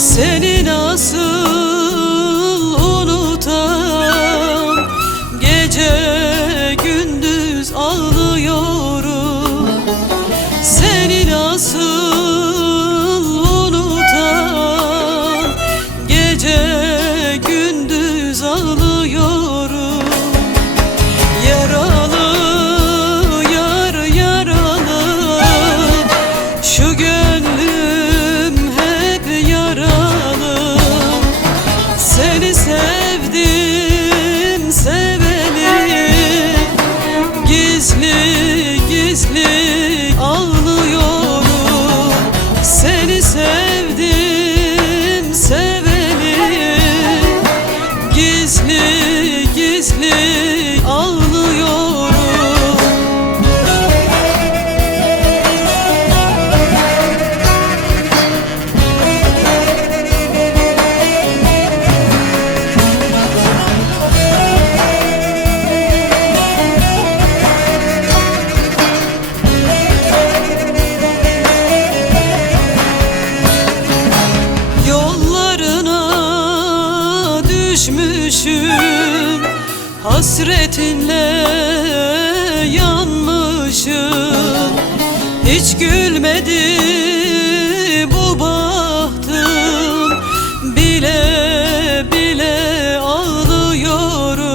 Seni nasıl seni geçmişim Hasretinle yanmışım. Hiç gülmedi bu bahtım Bile bile ağlıyorum.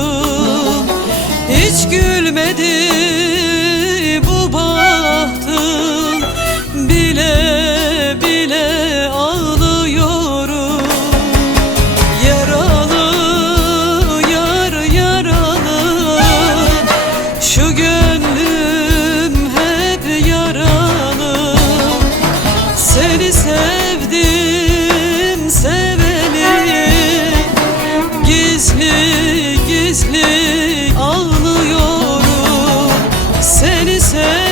Hiç gülmedi seni sev